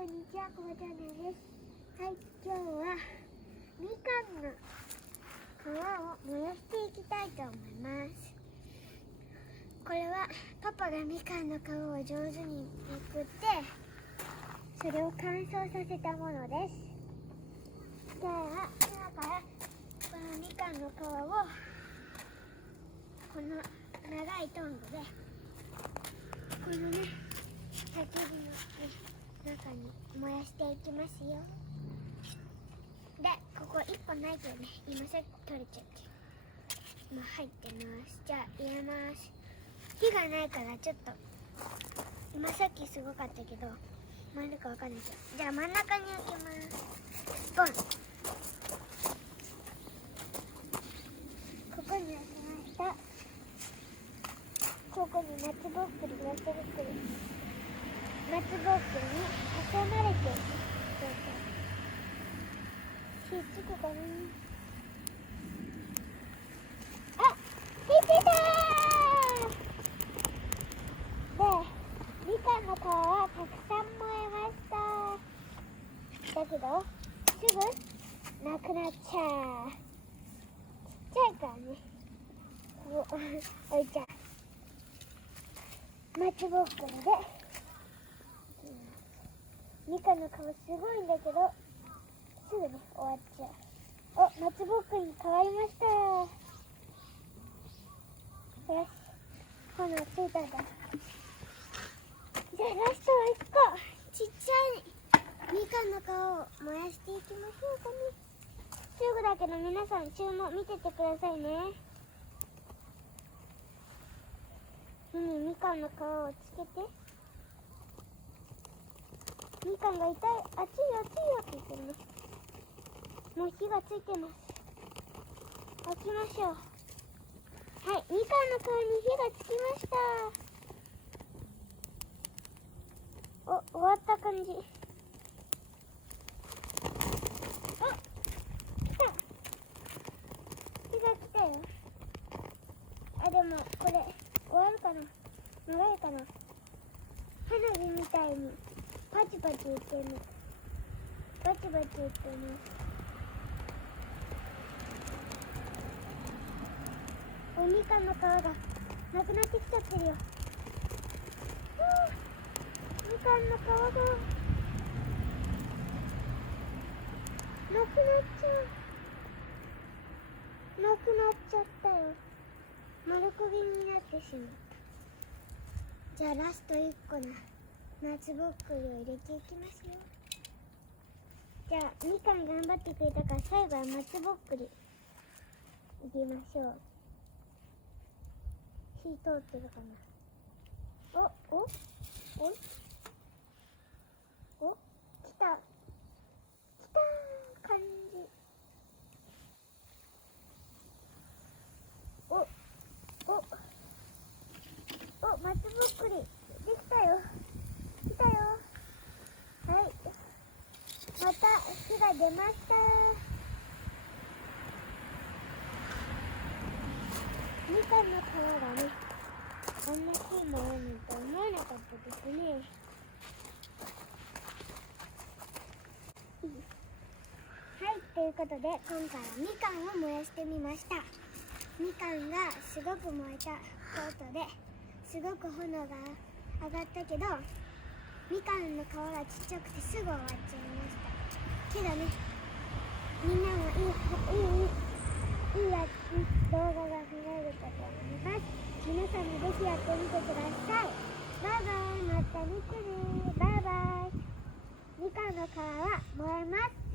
こんにちは、こまちゃんです。はい、今日はみかんの皮を燃やしていきたいと思います。これはパパがみかんの皮を上手にめくってそれを乾燥させたものです。じゃあ今からこのみかんの皮をこの長いトングでこのね焚き火の中に燃やしていきますよ。で、ここ1本ないけどね、今さっき取れちゃって今入ってます。じゃあ入れます。火がないからちょっと今さっきすごかったけど回るかわかんないけど、じゃあ真ん中に置きます。ボン。ここに置きました。ここに松ぼっくり、松ぼっくりに挟まれてる状態。火つくかな。あ、火ついたー。で、みかんの皮はたくさん燃えました。だけどすぐなくなっちゃう。ちっちゃいからね、ここ置いちゃう。松ぼっくりでみかんの皮すごいんだけどすぐね終わっちゃう。お、松ぼっくりに変わりました。よし、炎ついたんだ。じゃあラストは1個ちっちゃいみかんの皮を燃やしていきましょうかね。すぐだけど皆さん注目見ててくださいね。火にみかんの皮をつけて、みかんが痛い、熱い熱いよって言ってるね。もう火がついてます。開きましょう。はい、みかんの皮に火がつきました。お、終わった感じ。あ、来た。火が来たよ。あ、でもこれ終わるかな、長いかな。花火みたいにパチパチ言ってるね。バチバチ言ってます。おみかんの皮がなくなってきちゃってるよ。みかんの皮がなくなっちゃう。なくなっちゃったよ。丸焦げになってしまった。じゃあラスト1個の松ぼっくりを入れていきますよ。じゃあみかん頑張ってくれたから最後は松ぼっくりいきましょう。火通ってるかな。おおおお、来た感じ。お松ぼっくりできたよ。来たよ。はい、また火が出ました。みかんの皮がね、こんな火もあるなんて思わなかったですね。はい、ということで今回はみかんを燃やしてみました。みかんがすごく燃えたことですごく炎が上がったけど、みかんの皮がちっちゃくてすぐ終わっちゃいましたけどね、みんなもいい動画が見られるかと思います。皆さんもぜひやってみてください。バイバイ、また見てね。バイバイ。みかんの皮は燃えます。